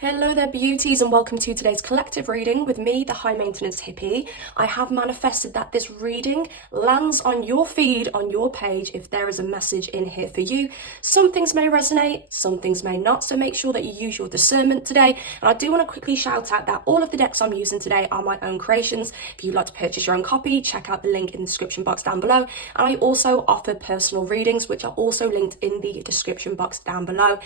Hello there, beauties, and welcome to today's collective reading with me, the high maintenance hippie. I have manifested that this reading lands on your feed, on your page, if there is a message in here for you. Some things may resonate, some things may not, so make sure that you use your discernment today. And I do want to quickly shout out that all of the decks I'm using today are my own creations. If you'd like to purchase your own copy, check out the link in the description box down below. And I also offer personal readings, which are also linked in the description box down below.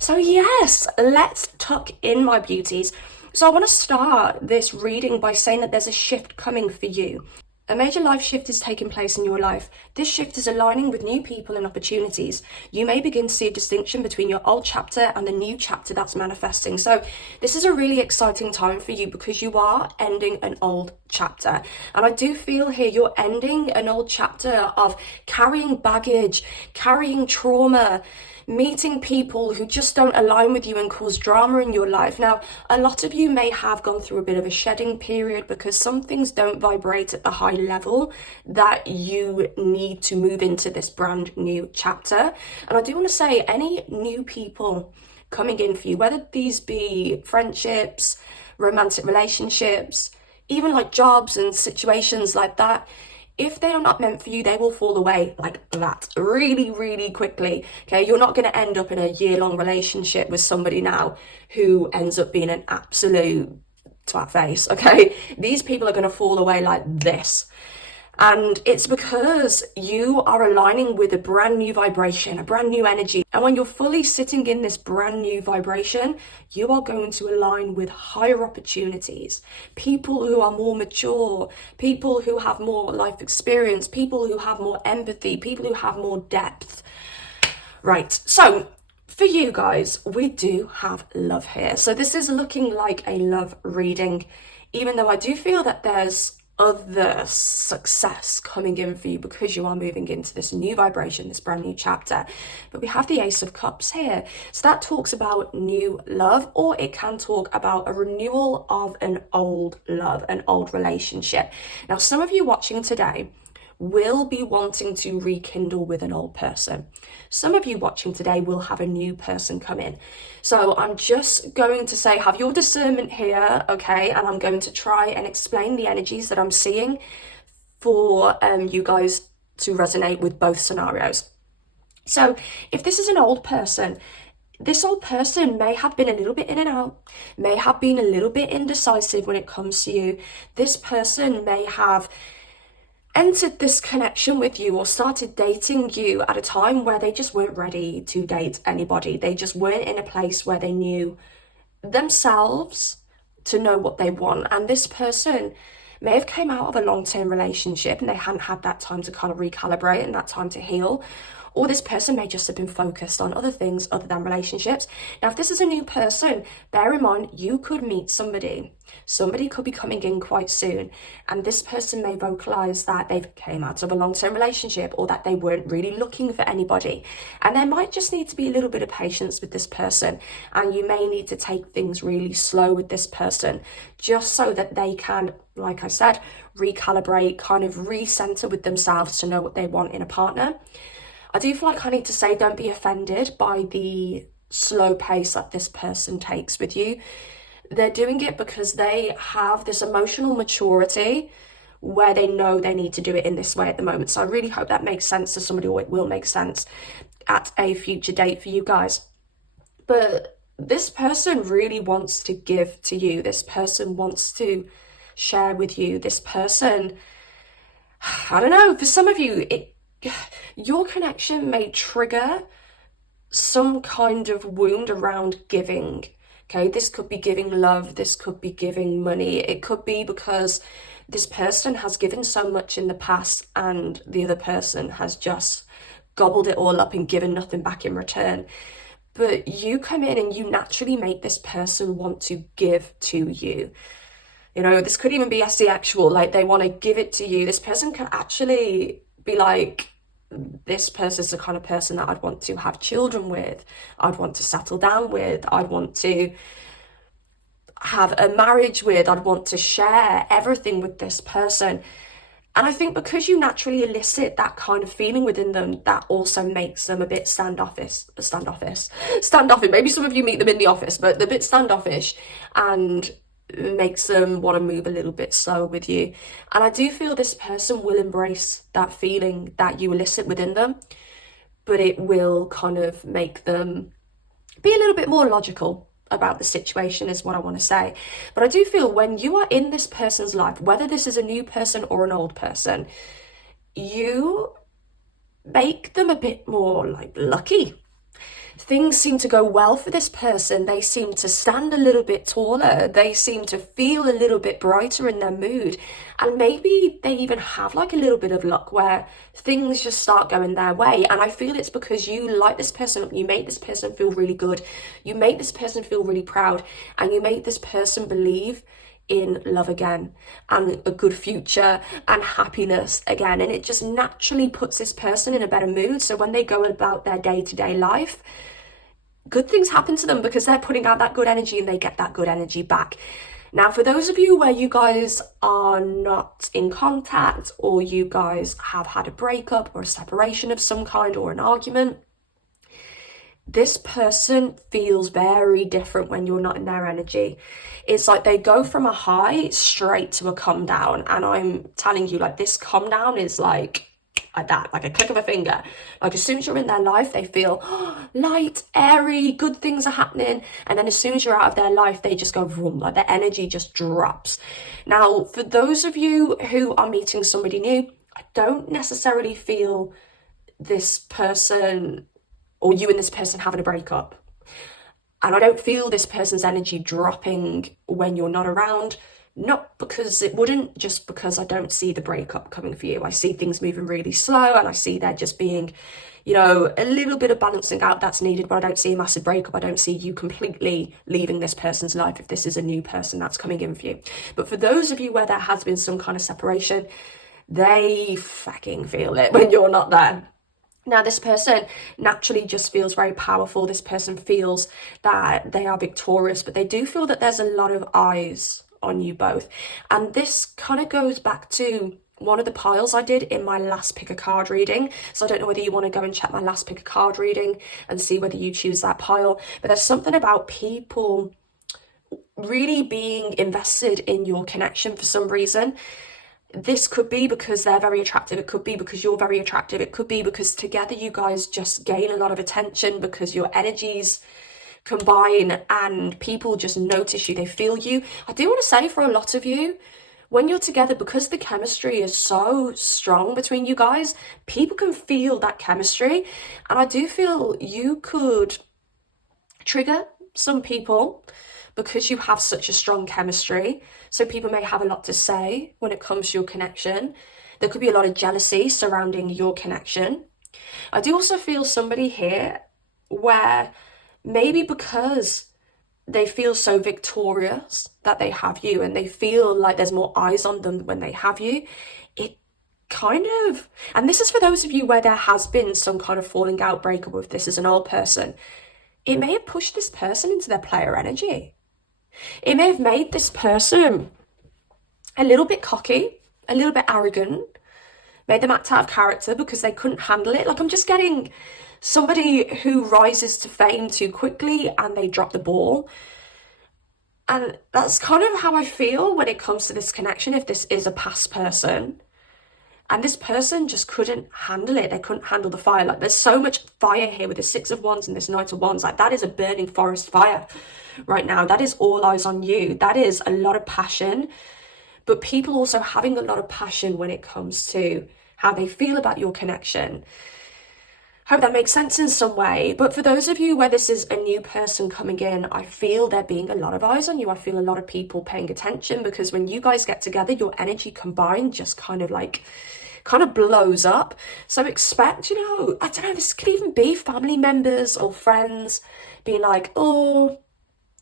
So yes, let's tuck in, my beauties. So I want to start this reading by saying that there's a shift coming for you. A major life shift is taking place in your life. This shift is aligning with new people and opportunities. You may begin to see a distinction between your old chapter and the new chapter that's manifesting. So this is a really exciting time for you because you are ending an old chapter. And I do feel here you're ending an old chapter of carrying baggage, carrying trauma, meeting people who just don't align with you and cause drama in your life. Now, a lot of you may have gone through a bit of a shedding period because some things don't vibrate at the high level that you need to move into this brand new chapter. And I do want to say, any new people coming in for you, whether these be friendships, romantic relationships, even like jobs and situations like that, if they are not meant for you, they will fall away like that really, really quickly. Okay, you're not going to end up in a year-long relationship with somebody now who ends up being an absolute twat face. Okay, these people are going to fall away like this. And it's because you are aligning with a brand new vibration, a brand new energy. And when you're fully sitting in this brand new vibration, you are going to align with higher opportunities, people who are more mature, people who have more life experience, people who have more empathy, people who have more depth. Right, so for you guys, we do have love here. So this is looking like a love reading, even though I do feel that there's other success coming in for you because you are moving into this new vibration, this brand new chapter. But we have the Ace of Cups here, so that talks about new love, or it can talk about a renewal of an old love, an old relationship. Now, some of you watching today will be wanting to rekindle with an old person. Some of you watching today will have a new person come in. So I'm just going to say, have your discernment here, okay? And I'm going to try and explain the energies that I'm seeing for you guys to resonate with both scenarios. So if this is an old person, this old person may have been a little bit in and out, may have been a little bit indecisive when it comes to you. This person may have entered this connection with you or started dating you at a time where they just weren't ready to date anybody. They just weren't in a place where they knew themselves to know what they want. And this person may have came out of a long-term relationship and they hadn't had that time to kind of recalibrate and that time to heal. Or this person may just have been focused on other things other than relationships. Now, if this is a new person, bear in mind, you could meet somebody. Somebody could be coming in quite soon. And this person may vocalize that they've came out of a long-term relationship or that they weren't really looking for anybody. And there might just need to be a little bit of patience with this person. And you may need to take things really slow with this person just so that they can, like I said, recalibrate, kind of recenter with themselves to know what they want in a partner. I do feel like I need to say, don't be offended by the slow pace that this person takes with you. They're doing it because they have this emotional maturity where they know they need to do it in this way at the moment. So I really hope that makes sense to somebody, or it will make sense at a future date for you guys. But this person really wants to give to you. This person wants to share with you. This person, I don't know, for some of you, your connection may trigger some kind of wound around giving. Okay, this could be giving love, this could be giving money, it could be because this person has given so much in the past and the other person has just gobbled it all up and given nothing back in return. But you come in and you naturally make this person want to give to you. You know, this could even be asexual, like they want to give it to you. This person can actually be like, this person's the kind of person that I'd want to have children with, I'd want to settle down with, I'd want to have a marriage with, I'd want to share everything with this person. And I think because you naturally elicit that kind of feeling within them, that also makes them a bit standoffish. Maybe some of you meet them in the office, but they're a bit standoffish and makes them want to move a little bit slower with you. And I do feel this person will embrace that feeling that you elicit within them, but it will kind of make them be a little bit more logical about the situation, is what I want to say. But I do feel when you are in this person's life, whether this is a new person or an old person, you make them a bit more like lucky. Things seem to go well for this person. They seem to stand a little bit taller. They seem to feel a little bit brighter in their mood. And maybe they even have like a little bit of luck where things just start going their way. And I feel it's because you like this person. You make this person feel really good. You make this person feel really proud. And you make this person believe in love again and a good future and happiness again, and it just naturally puts this person in a better mood. So when they go about their day-to-day life, good things happen to them because they're putting out that good energy and they get that good energy back. Now, for those of you where you guys are not in contact, or you guys have had a breakup or a separation of some kind or an argument, this person feels very different when you're not in their energy. It's like they go from a high straight to a calm down. And I'm telling you, like, this calm down is like that, like a click of a finger. Like as soon as you're in their life, they feel light, airy, good things are happening. And then as soon as you're out of their life, they just go vroom, like their energy just drops. Now, for those of you who are meeting somebody new, I don't necessarily feel this person or you and this person having a breakup. And I don't feel this person's energy dropping when you're not around. Not because it wouldn't, just because I don't see the breakup coming for you. I see things moving really slow, and I see there just being, you know, a little bit of balancing out that's needed, but I don't see a massive breakup. I don't see you completely leaving this person's life if this is a new person that's coming in for you. But for those of you where there has been some kind of separation, they fucking feel it when you're not there. Now, this person naturally just feels very powerful. This person feels that they are victorious, but they do feel that there's a lot of eyes on you both. And this kind of goes back to one of the piles I did in my last pick a card reading. So I don't know whether you want to go and check my last pick a card reading and see whether you choose that pile. But there's something about people really being invested in your connection for some reason. This could be because they're very attractive. It could be because you're very attractive. It could be because together you guys just gain a lot of attention because your energies combine and people just notice you. They feel you. I do want to say for a lot of you, when you're together, because the chemistry is so strong between you guys, people can feel that chemistry. And I do feel you could trigger some people because you have such a strong chemistry. So people may have a lot to say when it comes to your connection. There could be a lot of jealousy surrounding your connection. I do also feel somebody here where maybe because they feel so victorious that they have you and they feel like there's more eyes on them when they have you, it kind of, and this is for those of you where there has been some kind of falling out, breakup with this as an old person, it may have pushed this person into their player energy. It may have made this person a little bit cocky, a little bit arrogant, made them act out of character because they couldn't handle it. Like I'm just getting somebody who rises to fame too quickly and they drop the ball. And that's kind of how I feel when it comes to this connection, if this is a past person. And this person just couldn't handle it. They couldn't handle the fire. Like there's so much fire here with the Six of Wands and this Knight of Wands. Like that is a burning forest fire right now. That is all eyes on you. That is a lot of passion. But people also having a lot of passion when it comes to how they feel about your connection. Hope that makes sense in some way. But for those of you where this is a new person coming in, I feel there being a lot of eyes on you. I feel a lot of people paying attention because when you guys get together, your energy combined just kind of blows up. So expect, you know, I don't know, this could even be family members or friends being like, oh,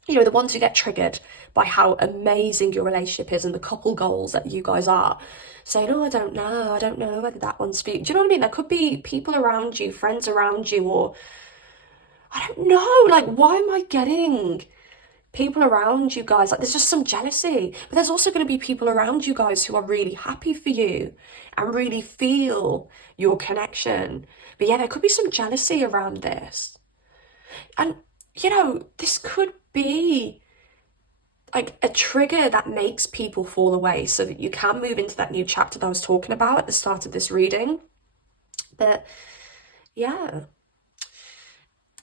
you know, the ones who get triggered by how amazing your relationship is and the couple goals that you guys are, saying, oh, I don't know whether that one's for you. Do you know what I mean? There could be people around you, friends around you, or I don't know, like, why am I getting people around you guys, like there's just some jealousy, but there's also going to be people around you guys who are really happy for you and really feel your connection. But yeah, there could be some jealousy around this. And, you know, this could be like a trigger that makes people fall away so that you can move into that new chapter that I was talking about at the start of this reading. But yeah,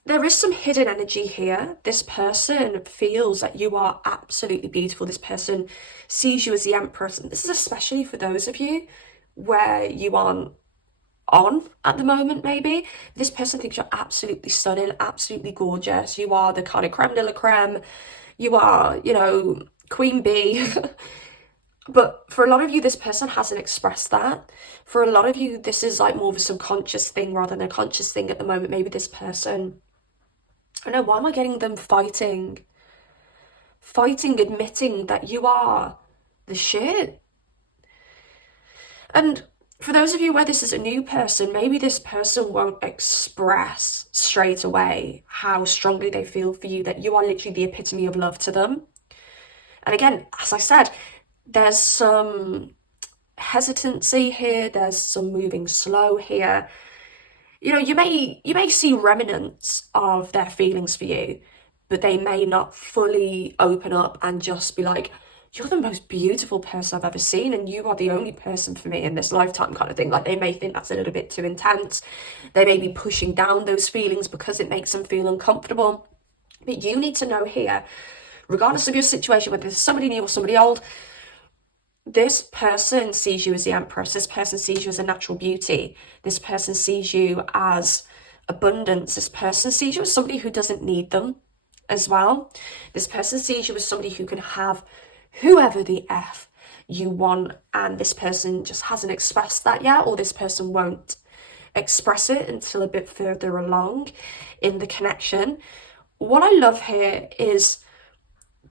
there is some hidden energy here. This person feels that you are absolutely beautiful. This person sees you as the Empress. And this is especially for those of you where you aren't on at the moment, maybe. This person thinks you're absolutely stunning, absolutely gorgeous. You are the kind of creme de la creme. You are, you know, queen bee. But for a lot of you, this person hasn't expressed that. For a lot of you, this is like more of a subconscious thing rather than a conscious thing at the moment. Maybe this person, I don't know, why am I getting them fighting, admitting that you are the shit? And for those of you where this is a new person, maybe this person won't express straight away how strongly they feel for you, that you are literally the epitome of love to them. And again, as I said, there's some hesitancy here, there's some moving slow here. You know, you may see remnants of their feelings for you, but they may not fully open up and just be like, you're the most beautiful person I've ever seen and you are the only person for me in this lifetime, kind of thing. Like, they may think that's a little bit too intense. They may be pushing down those feelings because it makes them feel uncomfortable. But you need to know here, regardless of your situation, whether it's somebody new or somebody old, this person sees you as the Empress. This person sees you as a natural beauty. This person sees you as abundance. This person sees you as somebody who doesn't need them as well. This person sees you as somebody who can have whoever the F you want, and this person just hasn't expressed that yet, or this person won't express it until a bit further along in the connection. What I love here is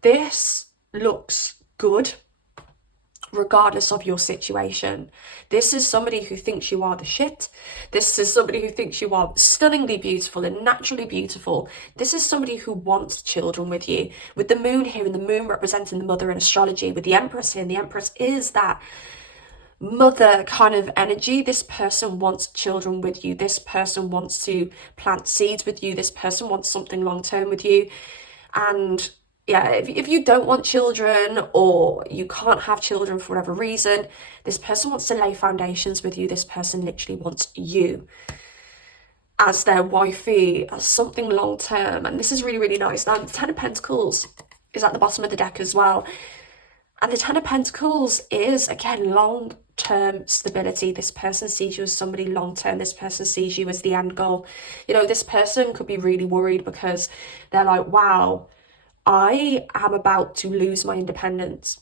this looks good regardless of your situation. This is somebody who thinks you are the shit. This is somebody who thinks you are stunningly beautiful and naturally beautiful. This is somebody who wants children with you. With the moon here, and the moon representing the mother in astrology, with the Empress here, and the Empress is that mother kind of energy. This person wants children with you. This person wants to plant seeds with you. This person wants something long-term with you. And yeah, if you don't want children, or you can't have children for whatever reason, this person wants to lay foundations with you. This person literally wants you as their wifey, as something long-term. And this is really, really nice. Now, the Ten of Pentacles is at the bottom of the deck as well. And the Ten of Pentacles is, again, long-term stability. This person sees you as somebody long-term. This person sees you as the end goal. You know, this person could be really worried because they're like, wow, I am about to lose my independence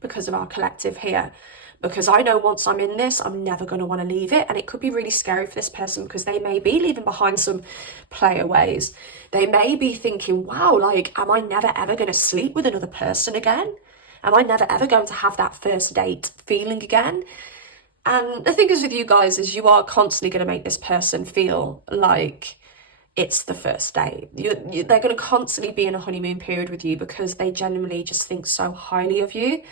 because of our collective here. Because I know once I'm in this, I'm never going to want to leave it. And it could be really scary for this person because they may be leaving behind some playaways. They may be thinking, wow, like, am I never ever going to sleep with another person again? Am I never ever going to have that first date feeling again? And the thing is with you guys is you are constantly going to make this person feel like it's the first date. They're going to constantly be in a honeymoon period with you because they genuinely just think so highly of you.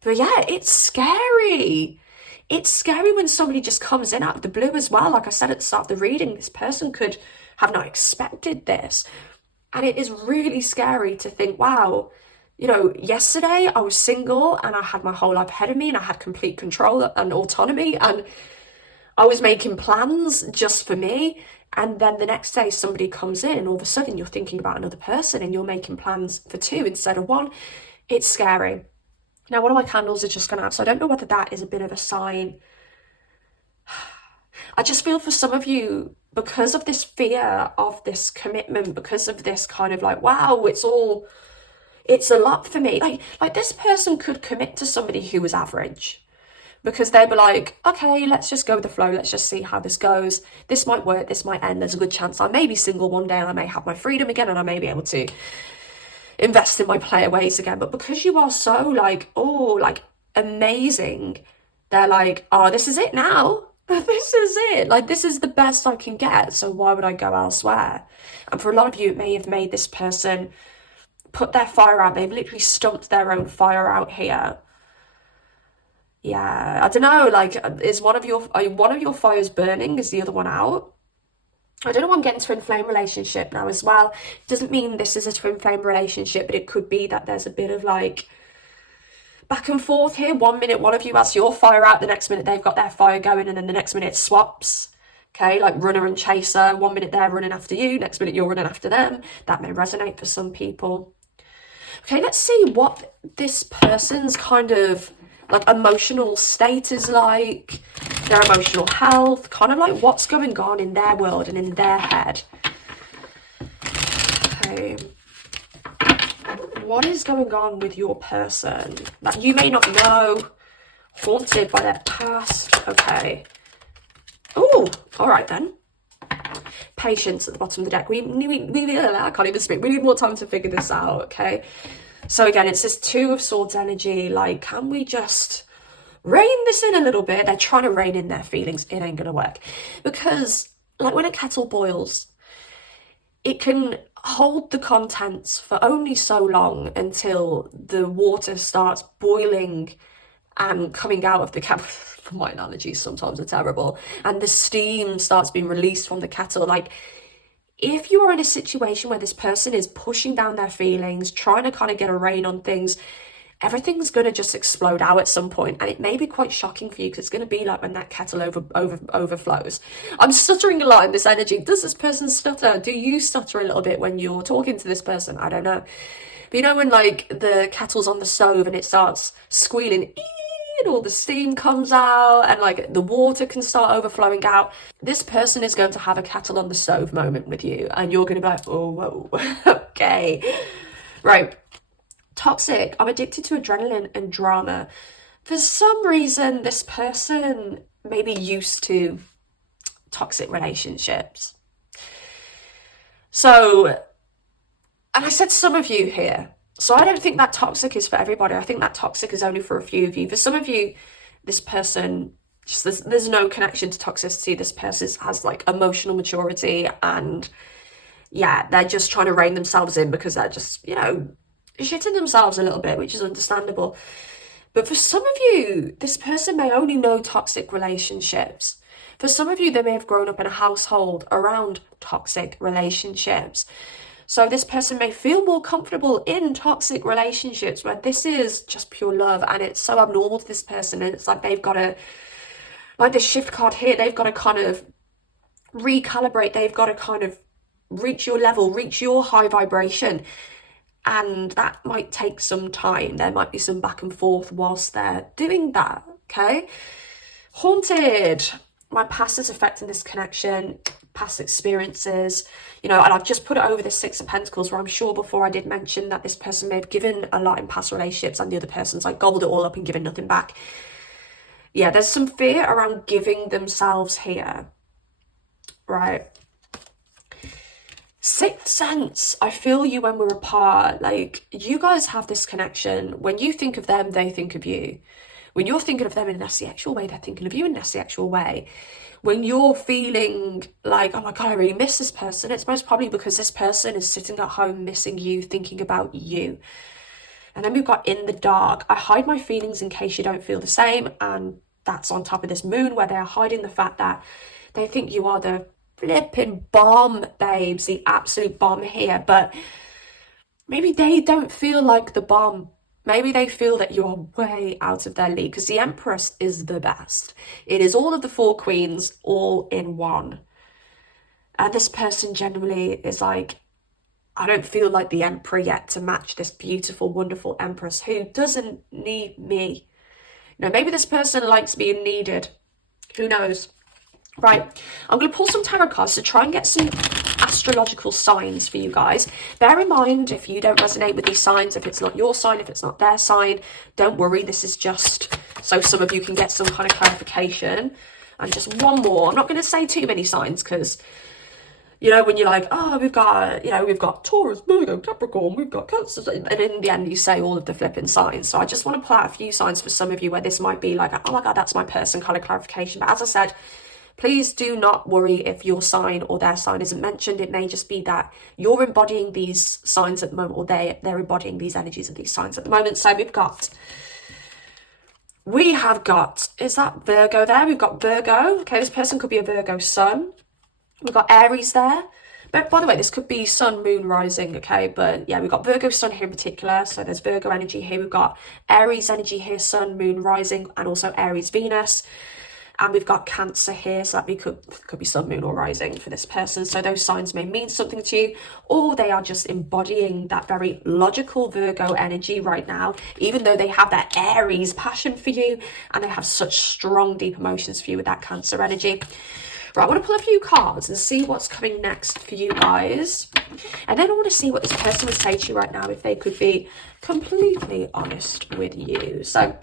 But yeah, it's scary. It's scary when somebody just comes in out of the blue as well. Like I said at the start of the reading, this person could have not expected this. And it is really scary to think, wow, you know, yesterday I was single and I had my whole life ahead of me and I had complete control and autonomy and I was making plans just for me. And then the next day somebody comes in and all of a sudden you're thinking about another person and you're making plans for two instead of one. It's scary. Now, one of my candles are just gone out, so I don't know whether that is a bit of a sign. I just feel for some of you, because of this fear of this commitment, because of this kind of like, wow, it's a lot for me. Like this person could commit to somebody who was average. Because they'd be like, okay, let's just go with the flow. Let's just see how this goes. This might work. This might end. There's a good chance I may be single one day and I may have my freedom again and I may be able to invest in my playaways again. But because you are so like, oh, like amazing, they're like, oh, this is it now. This is it. Like, this is the best I can get. So why would I go elsewhere? And for a lot of you, it may have made this person put their fire out. They've literally stumped their own fire out here. Yeah, I don't know, like, is one of your fires burning? Is the other one out? I don't know, I'm getting twin flame relationship now as well. Doesn't mean this is a twin flame relationship, but it could be that there's a bit of like back and forth here. 1 minute one of you has your fire out, the next minute they've got their fire going, and then the next minute it swaps. Okay, like runner and chaser. 1 minute they're running after you, next minute you're running after them. That may resonate for some people. Okay, let's see what this person's kind of like emotional state is like, their emotional health, kind of like what's going on in their world and in their head. Okay. What is going on with your person that you may not know? Haunted by their past. Okay. Oh, all right then. Patience at the bottom of the deck. I can't even speak. We need more time to figure this out, okay? So again, it's this Two of Swords energy. Like, can we just rein this in a little bit? They're trying to rein in their feelings. It ain't gonna work. Because, like, when a kettle boils, it can hold the contents for only so long until the water starts boiling and coming out of the kettle. My analogies sometimes are terrible. And the steam starts being released from the kettle. Like, if you are in a situation where this person is pushing down their feelings, trying to kind of get a rein on things, everything's going to just explode out at some point. And it may be quite shocking for you, because it's going to be like when that kettle overflows. I'm stuttering a lot in this energy. Does this person stutter? Do you stutter a little bit when you're talking to this person? I don't know. But you know when like the kettle's on the stove and it starts squealing, and all the steam comes out and like the water can start overflowing out? This person is going to have a kettle on the stove moment with you, and you're going to be like, oh, whoa, okay. Right. Toxic. I'm addicted to adrenaline and drama. For some reason, this person may be used to toxic relationships. So, and I said some of you here. So I don't think that toxic is for everybody. I think that toxic is only for a few of you. For some of you, this person, just there's no connection to toxicity. This person has like emotional maturity, and yeah, they're just trying to rein themselves in because they're just, you know, shitting themselves a little bit, which is understandable. But for some of you, this person may only know toxic relationships. For some of you, they may have grown up in a household around toxic relationships. So this person may feel more comfortable in toxic relationships where this is just pure love, and it's so abnormal to this person, and it's like they've got to, like this shift card here, they've got to kind of recalibrate, they've got to kind of reach your level, reach your high vibration, and that might take some time. There might be some back and forth whilst they're doing that, okay? Haunted. My past is affecting this connection, past experiences, you know, and I've just put it over the Six of Pentacles, where I'm sure before I did mention that this person may have given a lot in past relationships and the other person's like gobbled it all up and given nothing back. Yeah, there's some fear around giving themselves here, right? Sixth sense. I feel you when we're apart. Like, you guys have this connection. When you think of them, they think of you. When you're thinking of them in a sexual way, they're thinking of you in a sexual way. When you're feeling like, oh my God, I really miss this person, it's most probably because this person is sitting at home missing you, thinking about you. And then we've got in the dark. I hide my feelings in case you don't feel the same. And that's on top of this moon, where they're hiding the fact that they think you are the flipping bomb, babes, the absolute bomb here. But maybe they don't feel like the bomb. Maybe they feel that you're way out of their league, because the Empress is the best. It is all of the four queens all in one. And this person generally is like, I don't feel like the Emperor yet to match this beautiful, wonderful Empress who doesn't need me. You know, maybe this person likes being needed. Who knows? Right, I'm going to pull some tarot cards to try and get some astrological signs for you guys. Bear in mind, if you don't resonate with these signs, if it's not your sign, if it's not their sign, don't worry. This is just so some of you can get some kind of clarification. And just one more. I'm not going to say too many signs, because, you know, when you're like, oh, we've got Taurus, Virgo, Capricorn, we've got Cancer, and in the end you say all of the flipping signs. So I just want to pull out a few signs for some of you where this might be like, oh my God, that's my person kind of clarification. But as I said, Please do not worry if your sign or their sign isn't mentioned. It may just be that you're embodying these signs at the moment, or they're embodying these energies of these signs at the moment. So we have got, is that Virgo there? We've got Virgo. Okay, this person could be a Virgo sun. We've got Aries there. But by the way, this could be sun, moon, rising, okay? But yeah, we've got Virgo sun here in particular. So there's Virgo energy here. We've got Aries energy here, sun, moon, rising, and also Aries, Venus. And we've got Cancer here, so that could be sun, moon, or rising for this person. So those signs may mean something to you, or they are just embodying that very logical Virgo energy right now, even though they have that Aries passion for you, and they have such strong, deep emotions for you with that Cancer energy. Right, I want to pull a few cards and see what's coming next for you guys. And then I want to see what this person would say to you right now if they could be completely honest with you. So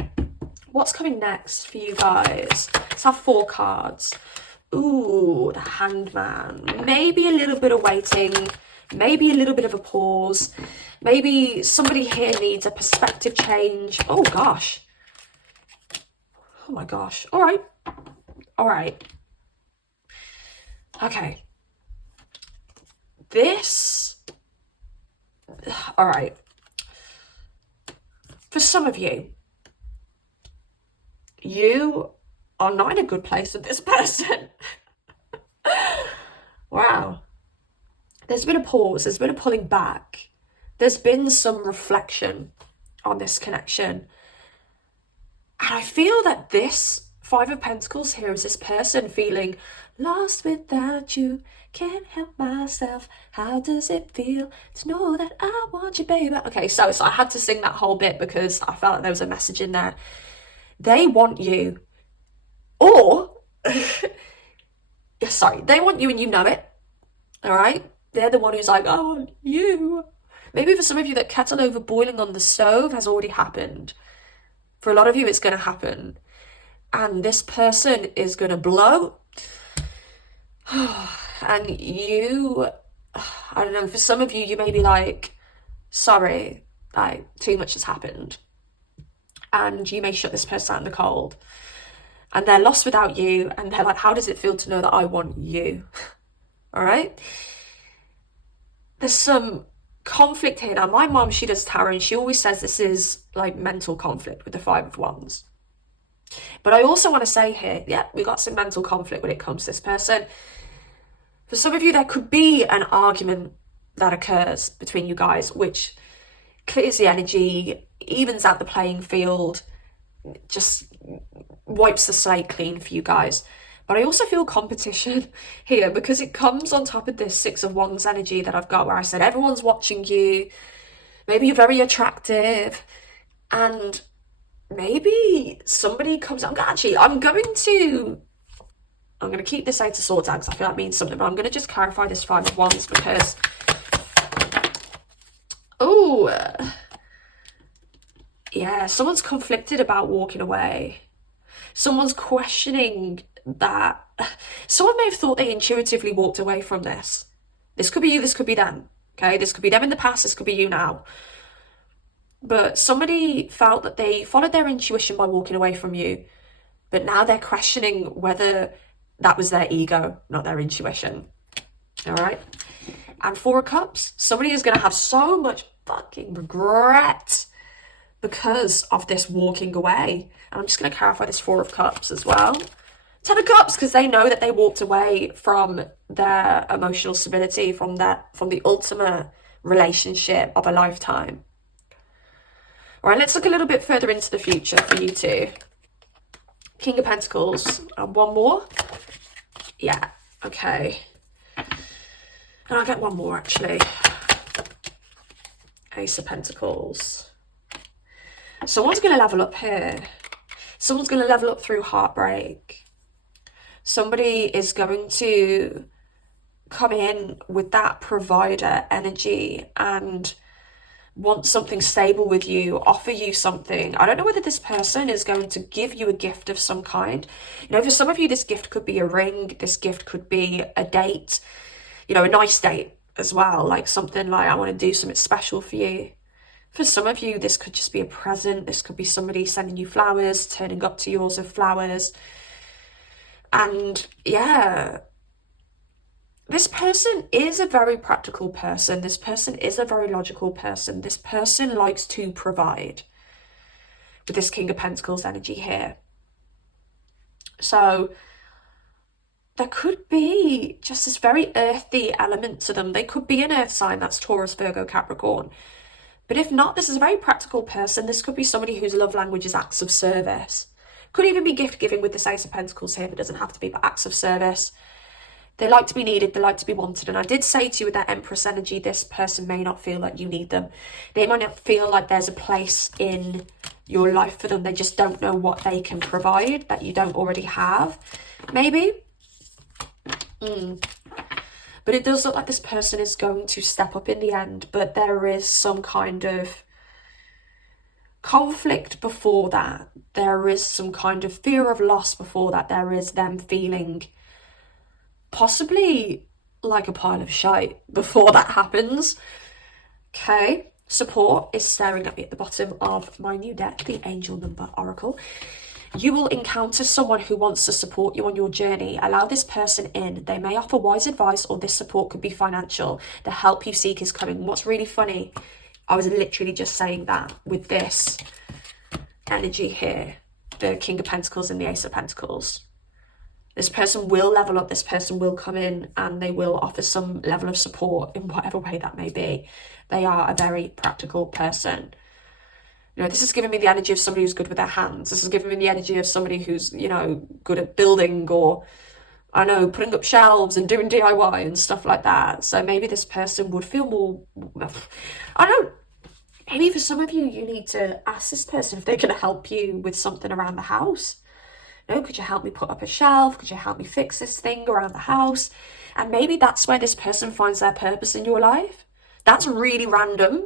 what's coming next for you guys? Let's have 4 cards. Ooh, the Hanged Man. Maybe a little bit of waiting. Maybe a little bit of a pause. Maybe somebody here needs a perspective change. Oh, gosh. Oh, my gosh. All right. All right. Okay. All right. For some of you, you are not in a good place with this person. Wow. There's been a pause. There's been a pulling back. There's been some reflection on this connection. And I feel that this 5 of Pentacles here is this person feeling lost without you. Can't help myself. How does it feel to know that I want you, baby? Okay, so I had to sing that whole bit because I felt like there was a message in there. They want you. Or, sorry, they want you and you know it. All right? They're the one who's like, I want you. Maybe for some of you, that kettle over boiling on the stove has already happened. For a lot of you, it's going to happen. And this person is going to blow. And you, I don't know, for some of you, you may be like, sorry, like, too much has happened. And you may shut this person out in the cold. And they're lost without you. And they're like, how does it feel to know that I want you? All right? There's some conflict here. Now, my mom, she does tarot, and she always says this is like mental conflict with the 5 of Wands. But I also want to say here, yeah, we got some mental conflict when it comes to this person. For some of you, there could be an argument that occurs between you guys, which clears the energy, evens out the playing field, just wipes the slate clean for you guys. But I also feel competition here because it comes on top of this 6 of Wands energy that I've got, where I said everyone's watching you. Maybe you're very attractive, and maybe somebody comes out. I'm going to keep this 8 of Swords out because I feel that means something, but I'm going to just clarify this 5 of Wands because, yeah, someone's conflicted about walking away. Someone's questioning that. Someone may have thought they intuitively walked away from this. This could be you, this could be them, okay? This could be them in the past, this could be you now. But somebody felt that they followed their intuition by walking away from you, but now they're questioning whether that was their ego, not their intuition. All right? And 4 of Cups, somebody is going to have so much fucking regret because of this walking away. And I'm just going to clarify this 4 of Cups as well. 10 of Cups, because they know that they walked away from their emotional stability, from the ultimate relationship of a lifetime. All right, let's look a little bit further into the future for you two. King of Pentacles, and 1 more. Yeah, okay. And I'll get 1 more, actually. Ace of Pentacles. Someone's going to level up here. Someone's going to level up through heartbreak. Somebody is going to come in with that provider energy and want something stable with you, offer you something. I don't know whether this person is going to give you a gift of some kind. You know, for some of you, this gift could be a ring. This gift could be a date, you know, a nice date as well. Like something like, I want to do something special for you. For some of you, this could just be a present. This could be somebody sending you flowers, turning up to yours with flowers. And yeah, this person is a very practical person. This person is a very logical person. This person likes to provide with this King of Pentacles energy here. So there could be just this very earthy element to them. They could be an earth sign, that's Taurus, Virgo, Capricorn. But if not, this is a very practical person. This could be somebody whose love language is acts of service. Could even be gift giving with this Ace of Pentacles here, but doesn't have to be, but acts of service. They like to be needed, they like to be wanted. And I did say to you with that Empress energy, this person may not feel like you need them. They might not feel like there's a place in your life for them. They just don't know what they can provide that you don't already have, maybe. But it does look like this person is going to step up in the end, but there is some kind of conflict before that. There is some kind of fear of loss before that. There is them feeling possibly like a pile of shite before that happens. Okay, support is staring at me at the bottom of my new deck, the Angel Number Oracle. You will encounter someone who wants to support you on your journey. Allow this person in. They may offer wise advice, or this support could be financial. The help you seek is coming. What's really funny, I was literally just saying that with this energy here, the King of Pentacles and the Ace of Pentacles. This person will level up, this person will come in, and they will offer some level of support in whatever way that may be. They are a very practical person. You know, this is giving me the energy of somebody who's good with their hands. This is giving me the energy of somebody who's, you know, good at building, or, I know, putting up shelves and doing DIY and stuff like that. So maybe this person would feel more, I don't know, maybe for some of you, you need to ask this person if they can help you with something around the house. No, could you help me put up a shelf? Could you help me fix this thing around the house? And maybe that's where this person finds their purpose in your life. That's really random.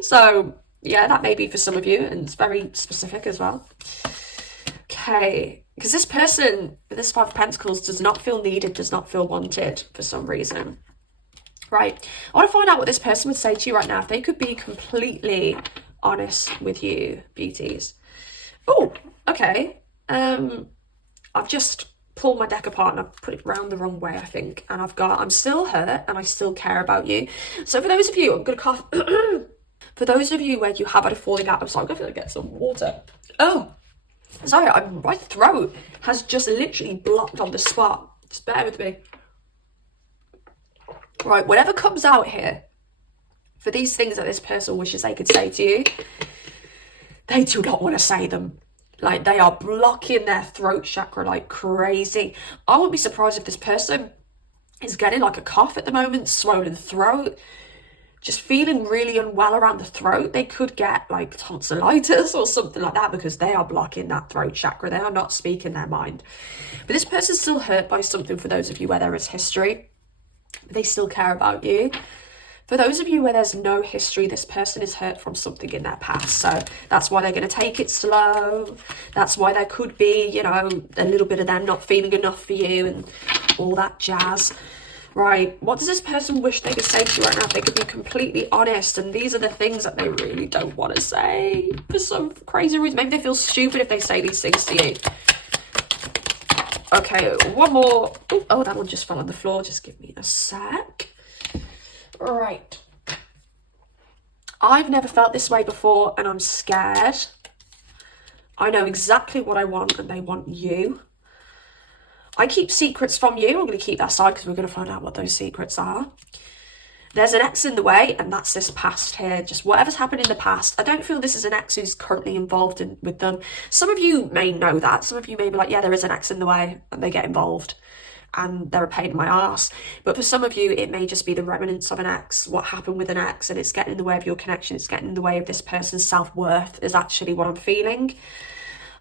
So, yeah, that may be for some of you, and it's very specific as well. Okay, because this person with this Five of Pentacles does not feel needed, does not feel wanted for some reason. Right, I want to find out what this person would say to you right now if they could be completely honest with you, beauties. Oh, okay. I've just pulled my deck apart and I've put it round the wrong way, I think. And I'm still hurt and I still care about you. So for those of you, I'm going to cough. For those of you where you have had a falling out, I'm sorry, I'm going to get some water. Oh, sorry, my throat has just literally blocked on the spot. Just bear with me. Right, whatever comes out here, for these things that this person wishes they could say to you, they do not want to say them. Like, they are blocking their throat chakra like crazy. I wouldn't be surprised if this person is getting like a cough at the moment, swollen throat, just feeling really unwell around the throat. They could get like tonsillitis or something like that because they are blocking that throat chakra. They are not speaking their mind. But this person's still hurt by something, for those of you where there is history. They still care about you. For those of you where there's no history, this person is hurt from something in their past. So that's why they're going to take it slow. That's why there could be, you know, a little bit of them not feeling enough for you and all that jazz. Right, what does this person wish they could say to you right now if they could be completely honest? And these are the things that they really don't want to say for some crazy reason. Maybe they feel stupid if they say these things to you. Okay, one more. Oh, that one just fell on the floor. Just give me a sec. Right. I've never felt this way before and I'm scared. I know exactly what I want and they want you. I keep secrets from you. I'm going to keep that side because we're going to find out what those secrets are. There's an ex in the way, and that's this past here. Just whatever's happened in the past. I don't feel this is an ex who's currently involved with them. Some of you may know that. Some of you may be like, yeah, there is an ex in the way, and they get involved. And they're a pain in my ass. But for some of you, it may just be the remnants of an ex, what happened with an ex, and it's getting in the way of your connection, it's getting in the way of this person's self-worth, is actually what I'm feeling.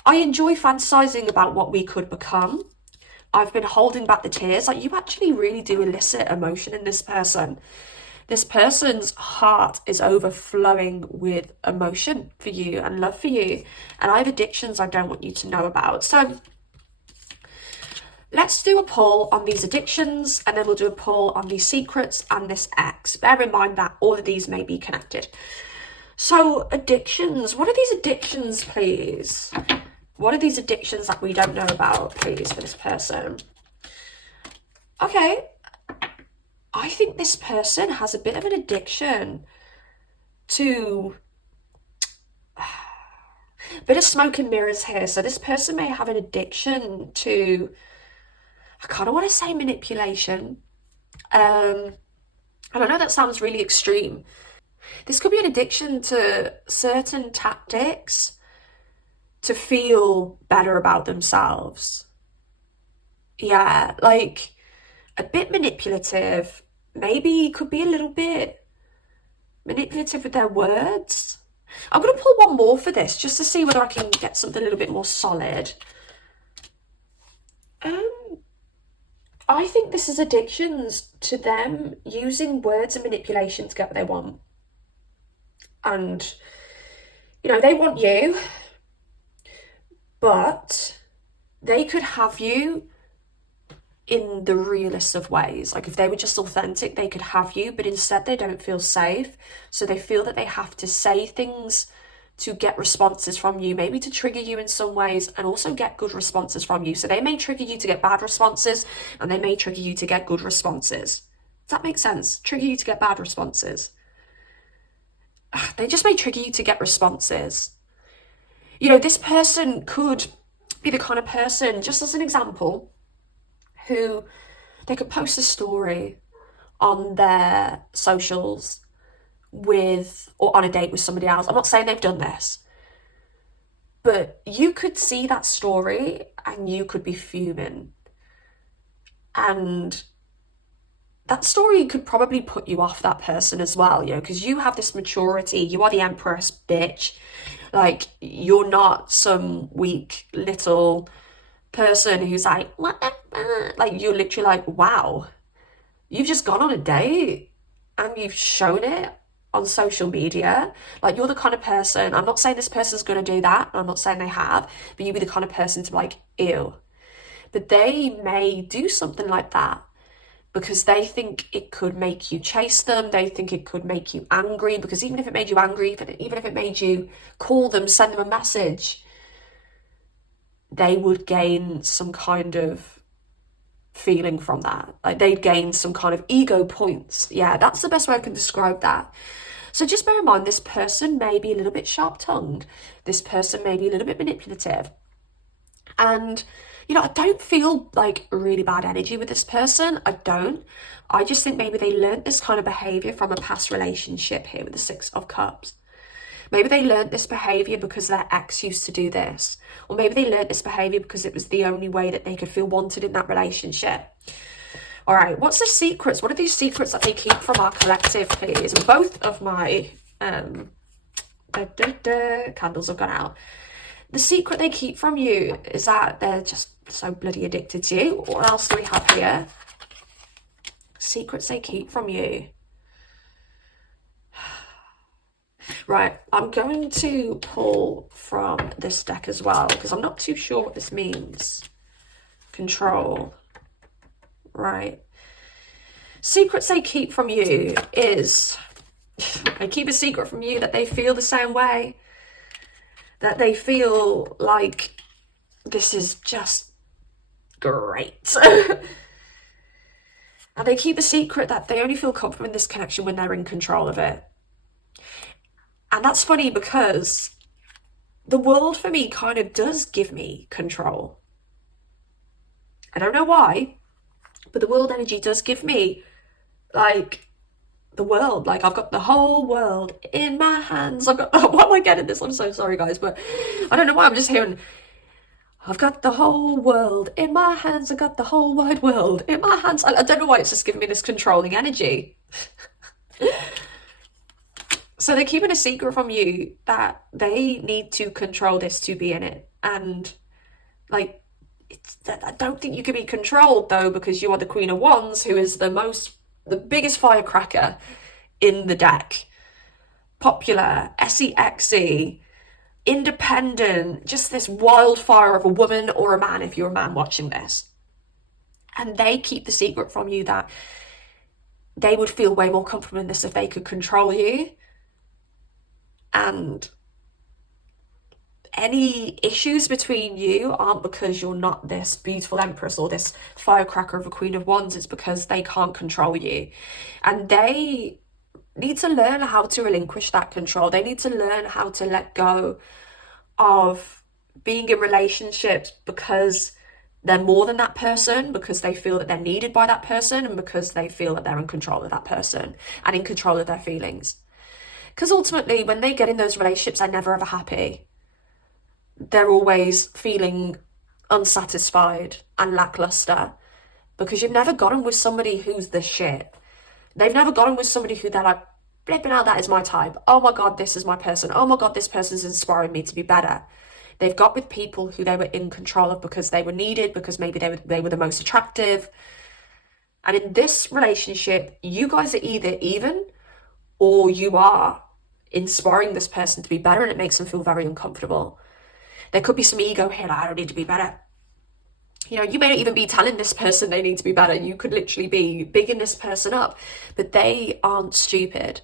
I enjoy fantasizing about what we could become. I've been holding back the tears. Like, you actually really do elicit emotion in this person. This person's heart is overflowing with emotion for you and love for you. And I have addictions I don't want you to know about. So let's do a pull on these addictions, and then we'll do a pull on these secrets and this ex. Bear in mind that all of these may be connected. So addictions, what are these addictions, please? What are these addictions that we don't know about, please, for this person? Okay, I think this person has a bit of an addiction to a bit of smoke and mirrors here. So this person may have an addiction to, I kind of want to say manipulation. And I know that sounds really extreme. This could be an addiction to certain tactics to feel better about themselves. Yeah, like a bit manipulative, maybe could be a little bit manipulative with their words. I'm going to pull one more for this just to see whether I can get something a little bit more solid. I think this is addictions to them using words and manipulation to get what they want. And, you know, they want you, but they could have you in the realest of ways. Like if they were just authentic, they could have you, but instead they don't feel safe. So they feel that they have to say things to get responses from you, maybe to trigger you in some ways and also get good responses from you. So they may trigger you to get bad responses and they may trigger you to get good responses. Does that make sense? Trigger you to get bad responses. They just may trigger you to get responses. You know, this person could be the kind of person, just as an example, who they could post a story on their socials with, or on a date with somebody else. I'm not saying they've done this, but you could see that story and you could be fuming. And that story could probably put you off that person as well, you know, because you have this maturity. You are the empress, bitch. Like, you're not some weak little person who's like, whatever. Like, you're literally like, wow, you've just gone on a date and you've shown it on social media. Like, you're the kind of person, I'm not saying this person's going to do that, I'm not saying they have, but you'd be the kind of person to be like, ew. But they may do something like that because they think it could make you chase them. They think it could make you angry, because even if it made you angry, even if it made you call them, send them a message, they would gain some kind of feeling from that. Like, they'd gain some kind of ego points. Yeah, that's the best way I can describe that. So just bear in mind, this person may be a little bit sharp-tongued. This person may be a little bit manipulative. And, you know, I don't feel like really bad energy with this person. I don't. I just think maybe they learned this kind of behaviour from a past relationship here with the Six of Cups. Maybe they learned this behaviour because their ex used to do this. Or maybe they learned this behaviour because it was the only way that they could feel wanted in that relationship. All right, what's the secrets? What are these secrets that they keep from our collective, please? And both of my candles have gone out. The secret they keep from you is that they're just so bloody addicted to you. What else do we have here? Secrets they keep from you. Right, I'm going to pull from this deck as well, because I'm not too sure what this means. Control. Right. Secrets they keep from you is, they keep a secret from you that they feel the same way. That they feel like this is just great. And they keep a secret that they only feel comfortable in this connection when they're in control of it. And that's funny because the world for me kind of does give me control. I don't know why, but the world energy does give me, like, the world. Like, I've got the whole world in my hands. I've got, why am I getting this? I'm so sorry, guys, but I don't know why I'm just hearing, I've got the whole world in my hands. I've got the whole wide world in my hands. I don't know why it's just giving me this controlling energy. So they're keeping a secret from you that they need to control this to be in it. And, like, I don't think you can be controlled, though, because you are the Queen of Wands, who is the biggest firecracker in the deck. Popular, sexy, independent, just this wildfire of a woman or a man if you're a man watching this. And they keep the secret from you that they would feel way more comfortable in this if they could control you. And any issues between you aren't because you're not this beautiful empress or this firecracker of a queen of wands. It's because they can't control you, and they need to learn how to relinquish that control. They need to learn how to let go of being in relationships because they're more than that person, because they feel that they're needed by that person, and because they feel that they're in control of that person and in control of their feelings. Because ultimately, when they get in those relationships, they're never ever happy. They're always feeling unsatisfied and lackluster because you've never gotten with somebody who's the shit. They've never gotten with somebody who they're like, flipping out, that is my type. Oh my God, this is my person. Oh my God, this person's inspiring me to be better. They've got with people who they were in control of because they were needed, because maybe they were the most attractive. And in this relationship, you guys are either even or you are inspiring this person to be better, and it makes them feel very uncomfortable. There could be some ego here, like, I don't need to be better. You know, you may not even be telling this person they need to be better. You could literally be bigging this person up, but they aren't stupid,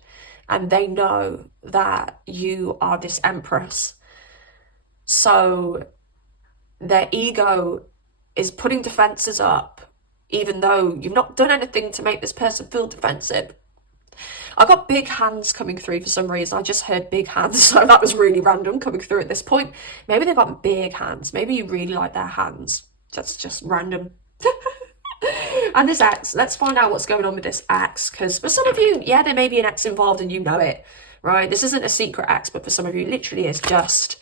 and they know that you are this empress. So their ego is putting defenses up, even though you've not done anything to make this person feel defensive. I got big hands coming through for some reason. I just heard big hands, so that was really random coming through at this point. Maybe they've got big hands. Maybe you really like their hands. That's just random. And this ex, let's find out what's going on with this ex, because for some of you, yeah, there may be an ex involved and you know it, right? This isn't a secret ex, but for some of you, it literally is just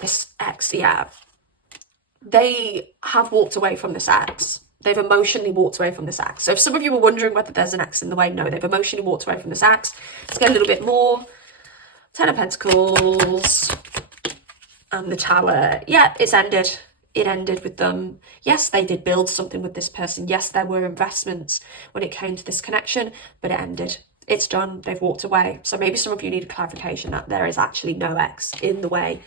this ex, yeah. They have walked away from this ex. They've emotionally walked away from this ex. So if some of you were wondering whether there's an ex in the way, no, they've emotionally walked away from this ex. Let's get a little bit more. Ten of Pentacles and the Tower. Yeah, it's ended. It ended with them. Yes, they did build something with this person. Yes, there were investments when it came to this connection, but it ended. It's done. They've walked away. So maybe some of you need a clarification that there is actually no ex in the way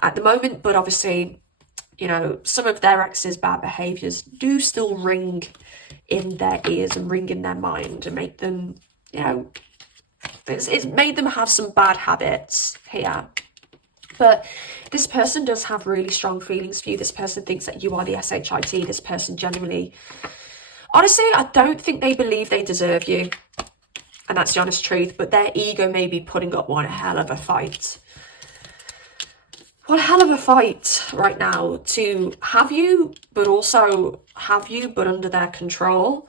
at the moment, but obviously, you know, some of their ex's bad behaviours do still ring in their ears and ring in their mind and make them, you know, it's made them have some bad habits here. But this person does have really strong feelings for you. This person thinks that you are the SHIT. This person genuinely, honestly, I don't think they believe they deserve you. And that's the honest truth. But their ego may be putting up one hell of a fight. One hell of a fight right now to have you, but also have you, but under their control.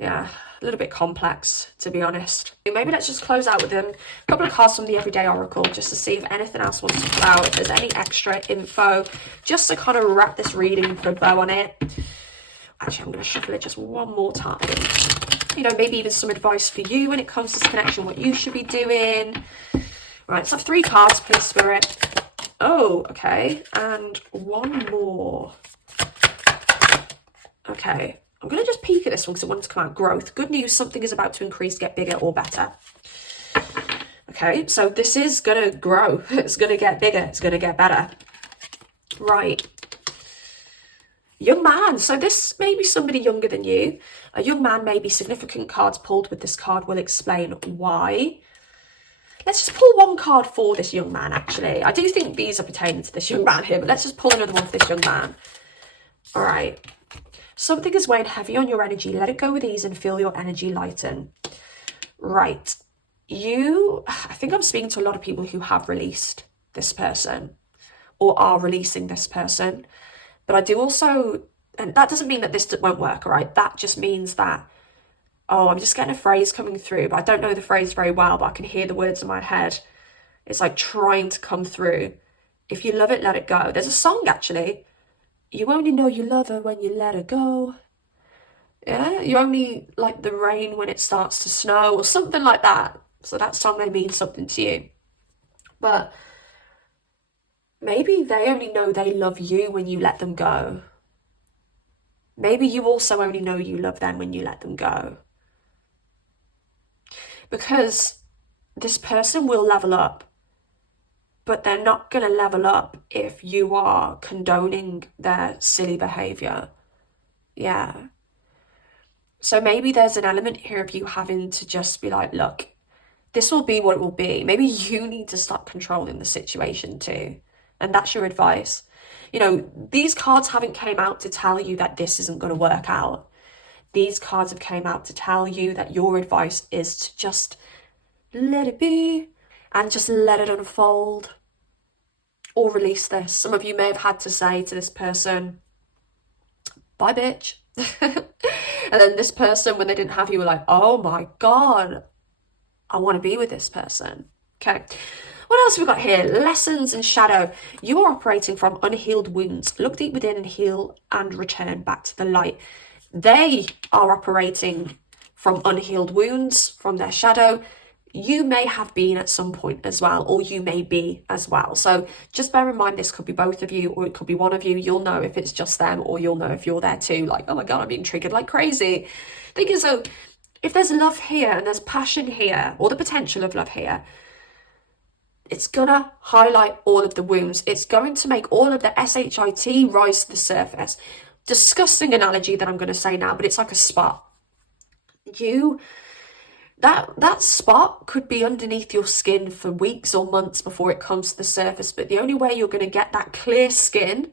Yeah, a little bit complex, to be honest. Maybe let's just close out with them. A couple of cards from the Everyday Oracle, just to see if anything else wants to come out, if there's any extra info, just to kind of wrap this reading, put a bow on it. Actually, I'm going to shuffle it just one more time. You know, maybe even some advice for you when it comes to this connection, what you should be doing. Right, let's have 3 cards, please, Spirit. Oh, okay, and one more. Okay, I'm going to just peek at this one because I want it to come out. Growth. Good news, something is about to increase, get bigger or better. Okay, so this is going to grow. It's going to get bigger. It's going to get better. Right. Young man. So this may be somebody younger than you. A young man, maybe significant cards pulled with this card will explain why. Let's just pull one card for this young man, actually. I do think these are pertaining to this young man here, but let's just pull another one for this young man. All right. Something is weighing heavy on your energy. Let it go with ease and feel your energy lighten. Right. I think I'm speaking to a lot of people who have released this person or are releasing this person. But I do also, and that doesn't mean that this won't work, all right? That just means that, oh, I'm just getting a phrase coming through, but I don't know the phrase very well, but I can hear the words in my head. It's like trying to come through. If you love it, let it go. There's a song, actually. You only know you love her when you let her go. Yeah, you only like the rain when it starts to snow or something like that. So that song may mean something to you. But maybe they only know they love you when you let them go. Maybe you also only know you love them when you let them go. Because this person will level up, but they're not going to level up if you are condoning their silly behaviour. Yeah. So maybe there's an element here of you having to just be like, look, this will be what it will be. Maybe you need to stop controlling the situation too. And that's your advice. You know, these cards haven't came out to tell you that this isn't going to work out. These cards have came out to tell you that your advice is to just let it be and just let it unfold, or release this. Some of you may have had to say to this person, bye bitch. And then this person, when they didn't have you, were like, oh my God, I want to be with this person. Okay. What else have we got here? Lessons and shadow. You are operating from unhealed wounds. Look deep within and heal and return back to the light. They are operating from unhealed wounds, from their shadow. You may have been at some point as well, or you may be as well. So just bear in mind, this could be both of you, or it could be one of you. You'll know if it's just them, or you'll know if you're there too. Like, oh my God, I'm being triggered like crazy. Think as though if there's love here and there's passion here, or the potential of love here, it's gonna highlight all of the wounds. It's going to make all of the SHIT rise to the surface. Disgusting analogy that I'm going to say now, but it's like a spot. That spot could be underneath your skin for weeks or months before it comes to the surface, but the only way you're going to get that clear skin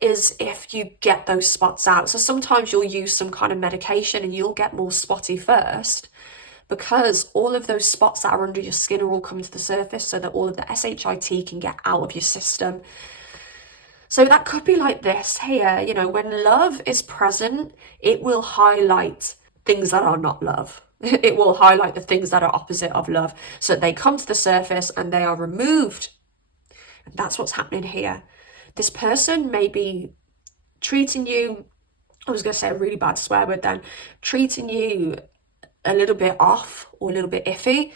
is if you get those spots out. So sometimes you'll use some kind of medication and you'll get more spotty first, because all of those spots that are under your skin are all coming to the surface so that all of the SHIT can get out of your system. So that could be like this here, you know, when love is present, it will highlight things that are not love. It will highlight the things that are opposite of love, so that they come to the surface and they are removed. And that's what's happening here. This person may be treating you, I was going to say a really bad swear word then, treating you a little bit off or a little bit iffy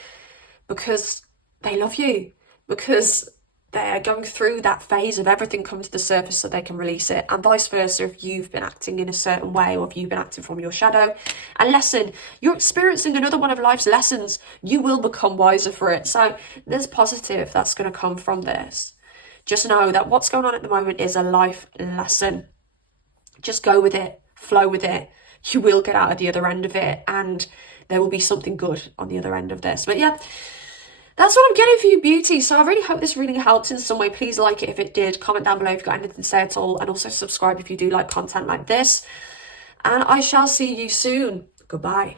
because they love you, because they're going through that phase of everything comes to the surface so they can release it, and vice versa if you've been acting in a certain way, or if you've been acting from your shadow. And lesson, you're experiencing another one of life's lessons. You will become wiser for it. So there's positive that's going to come from this. Just know that what's going on at the moment is a life lesson. Just go with it, flow with it. You will get out of the other end of it, and there will be something good on the other end of this. But yeah, that's what I'm getting for you, beauty. So I really hope this reading helped in some way. Please like it if it did. Comment down below if you've got anything to say at all. And also subscribe if you do like content like this. And I shall see you soon. Goodbye.